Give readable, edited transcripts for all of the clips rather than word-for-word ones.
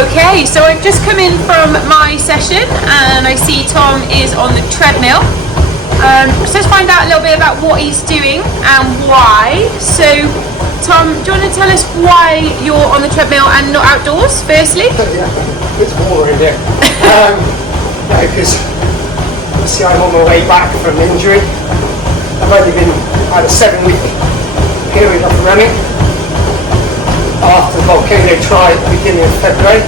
Okay, so I've just come in from my session and I see Tom is on the treadmill. So let's find out a little bit about what he's doing and why. So Tom, do you want to tell us why you're on the treadmill and not outdoors, firstly? Yeah, it's warmer in here. Because obviously I'm on my way back from an injury. I've only had a 7-week period of running after the volcano tri at the beginning of February,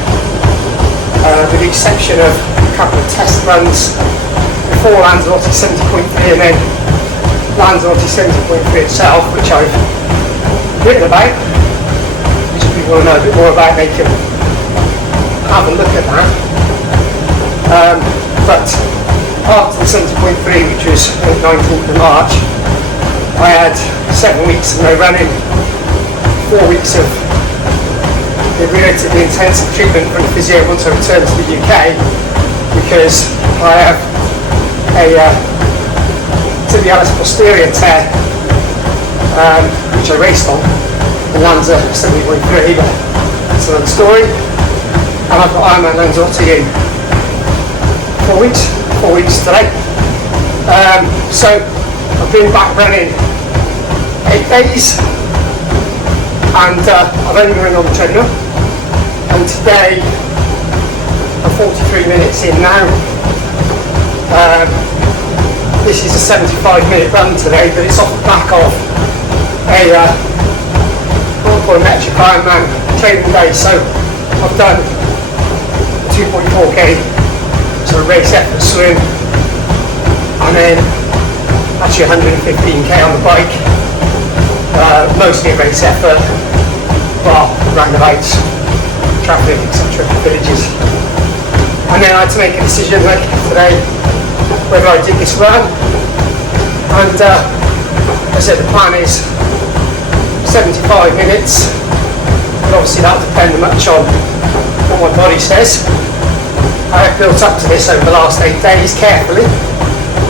with the exception of a couple of test runs before Lanzarote 70.3 and then Lanzarote 70.3 itself, which I've written about, which if people want to know a bit more about, they can have a look at that. But after the 70.3, which was the 19th of March, I had 7 weeks of no running, 4 weeks of relatively intensive treatment from the physio once I returned to the UK, because I have a tibialis posterior tear, which I raced on in Lanza 70.3, but that's another story. And I've got Ironman Lanzarote in 4 weeks today. So I've been back running 8 days, and I've only been running on the treadmill. And today I'm 43 minutes in now. This is a 75-minute run today, but it's off the back of a metric Ironman training day. So I've done 2.4k sort of race effort swim, and then actually 115k on the bike, mostly race effort, bar roundabouts, traffic, etc., villages. And then I had to make a decision like today whether I did this run, and I said the plan is 75 minutes, but obviously that'll depend much on what my body says. I have built up to this over the last 8 days carefully,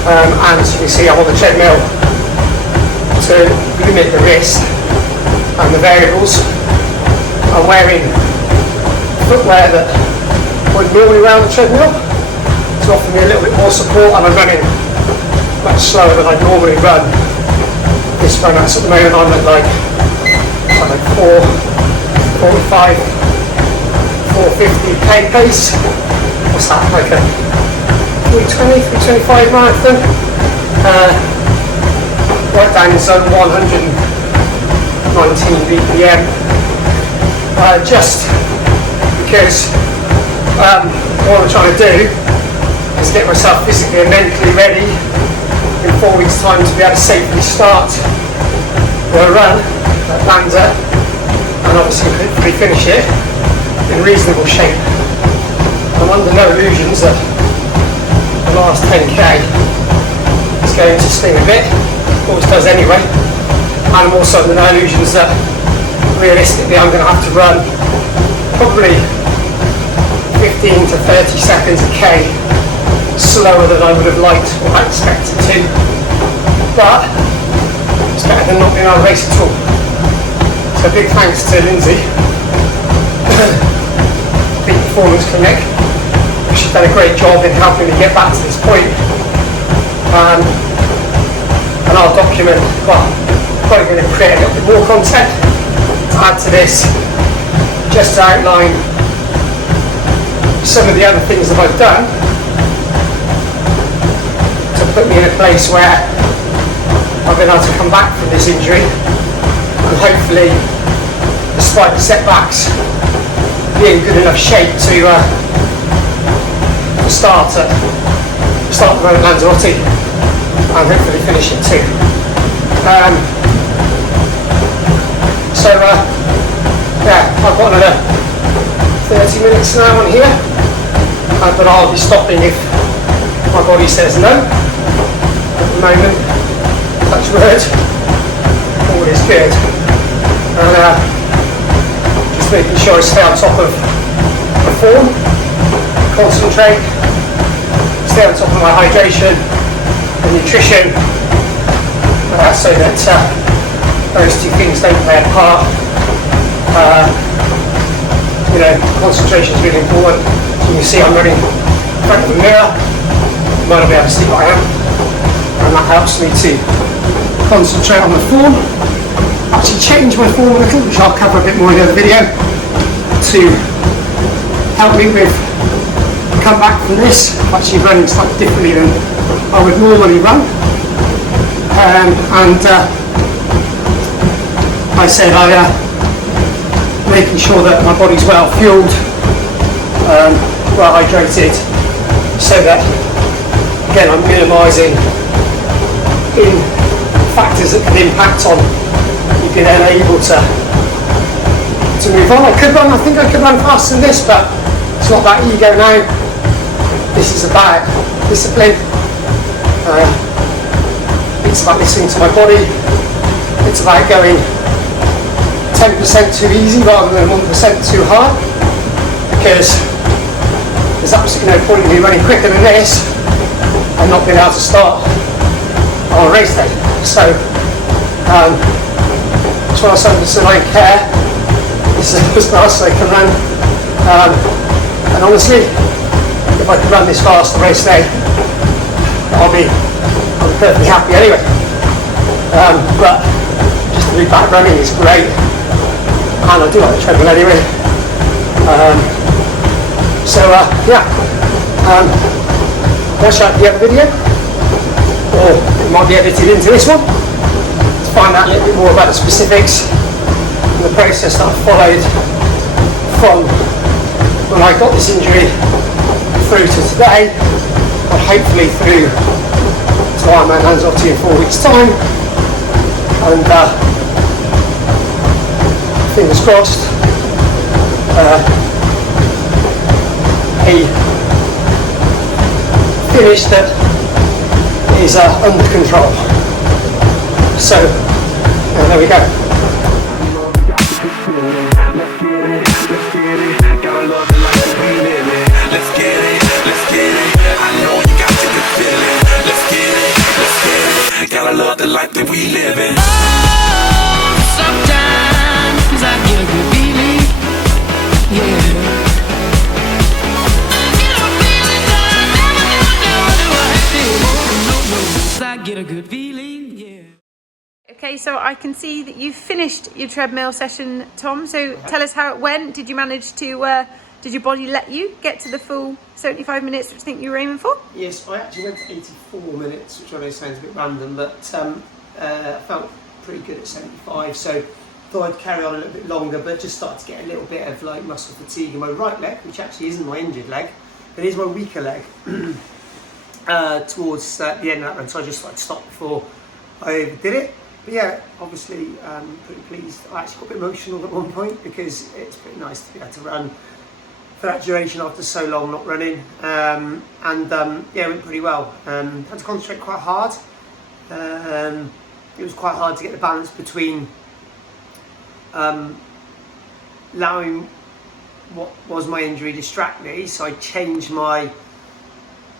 and as you can see I'm on the treadmill to limit the risk and the variables. I'm wearing footwear that would normally wear on the treadmill to offer me a little bit more support, and I'm running much slower than I'd normally run. This run at the moment I'm at like 4:45, 4:50k pace. What's that, like a 3:20, 3:25 marathon? Right down in zone 119 BPM. Just because what I'm trying to do is get myself physically and mentally ready in 4 weeks' time to be able to safely start the run at Lanza, and obviously hopefully finish it in reasonable shape. I'm under no illusions that the last 10k is going to sting a bit, always does anyway, and I'm also under no illusions that realistically I'm going to have to run probably 15 to 30 seconds a k slower than I would have liked or expected to, but it's better than not being able to race at all. So big thanks to Lindsay, Peak Performance Clinic. She's done a great job in helping me get back to this point, and I'll document, well, probably going to create a little bit more content to add to this, just to outline some of the other things that I've done to put me in a place where I've been able to come back from this injury and hopefully, despite the setbacks, be in good enough shape to start the run at Lanzarote and hopefully finish it too. Yeah, I've got another 30 minutes now on here, but I'll be stopping if my body says no. At the moment, touch wood, all is good. And just making sure I stay on top of the form, concentrate, stay on top of my hydration and nutrition, so that those two things don't play a part. concentration is really important. So you can see I'm running in front of the mirror. You might not be able to see what I am, and that helps me to concentrate on the form. Actually change my form a little, which I'll cover a bit more in the other video, to help me with come back from this. I'm actually running slightly differently than I would normally run, and I said making sure that my body's well fueled, well hydrated, so that again I'm minimising in factors that can impact on you be then able to move on. I think I could run faster than this, but it's not about ego now. This is about discipline. It's about listening to my body. It's about going 10% too easy rather than 1% too hard, because there's absolutely no point in me running quicker than this and not being able to start on a race day. So that's why I said I don't care. This is as fast as I can run, and honestly, if I can run this fast on race day, I'll be perfectly happy anyway. But just to be back running is great. And I do like the treadmill anyway. Watch out the other video, or it might be edited into this one, to find out a little bit more about the specifics and the process that I followed from when I got this injury through to today, and hopefully through to Ironman Lanzarote in 4 weeks' time. And fingers crossed, a finish that is under control. So there we go. Gotta love the life that we live in. Sometimes I get a good feeling, yeah. I get a good feeling, yeah. Okay, so I can see that you've finished your treadmill session, Tom. So tell us how it went. Did you manage to, did your body let you get to the full 75 minutes, which I think you were aiming for? Yes, I actually went to 84 minutes, which I know sounds a bit random, but I felt pretty good at 75, so thought I'd carry on a little bit longer, but just started to get a little bit of like muscle fatigue in my right leg, which actually isn't my injured leg, but is my weaker leg, towards the end of that run, so I just like stopped before I overdid it. But yeah, obviously pretty pleased. I actually got a bit emotional at one point because it's pretty nice to be able to run for that duration after so long not running, yeah, it went pretty well. Had to concentrate quite hard. It was quite hard to get the balance between allowing what was my injury distract me, so I changed my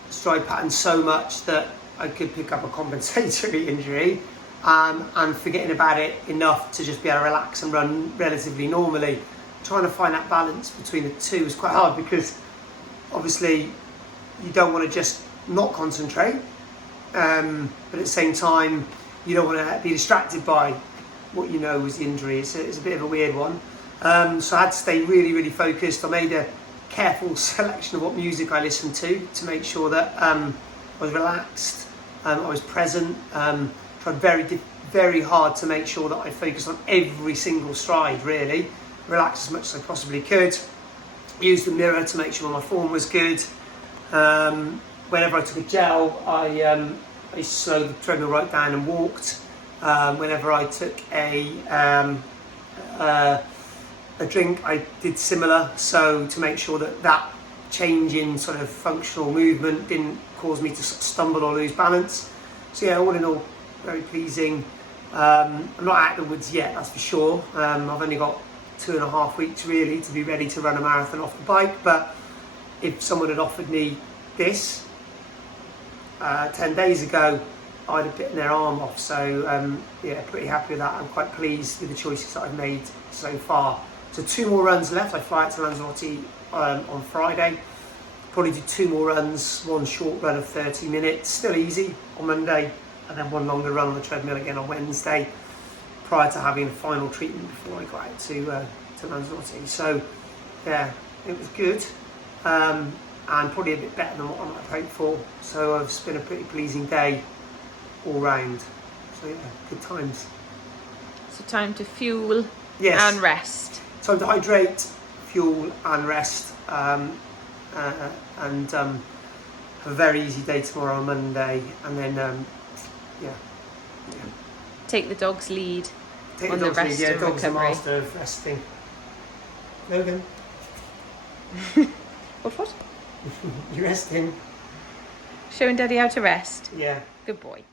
stride pattern so much that I could pick up a compensatory injury, and forgetting about it enough to just be able to relax and run relatively normally. Trying to find that balance between the two was quite hard, because obviously you don't want to just not concentrate, but at the same time you don't want to be distracted by what you know was the injury. It's a bit of a weird one, so I had to stay really focused. I made a careful selection of what music I listened to make sure that I was relaxed, I was present, tried very hard to make sure that I focused on every single stride, really relaxed as much as I possibly could. Used the mirror to make sure my form was good. Whenever I took a gel, I slowed the treadmill right down and walked. Whenever I took a drink, I did similar, so to make sure that change in sort of functional movement didn't cause me to stumble or lose balance. So yeah, all in all, very pleasing. I'm not out of the woods yet, that's for sure. I've only got 2.5 weeks really to be ready to run a marathon off the bike, but if someone had offered me this 10 days ago, I'd have bitten their arm off. So yeah, pretty happy with that. I'm quite pleased with the choices that I've made so far. So 2 more runs left. I fly out to Lanzarote on Friday. Probably do 2 more runs, 1 short run of 30 minutes, still easy on Monday, and then 1 longer run on the treadmill again on Wednesday, prior to having a final treatment before I got out to Lanzarote. So yeah, it was good, and probably a bit better than what I might have hoped for. So it's been a pretty pleasing day all round. So yeah, good times. So time to fuel Yes. and rest. Time to hydrate, fuel and rest, and have a very easy day tomorrow on Monday, and then yeah. Take the dog's lead Take on the the dog's lead. rest Yeah, and dog's the recovery. master of resting. Logan, What? you resting? Showing Daddy how to rest. Yeah. Good boy.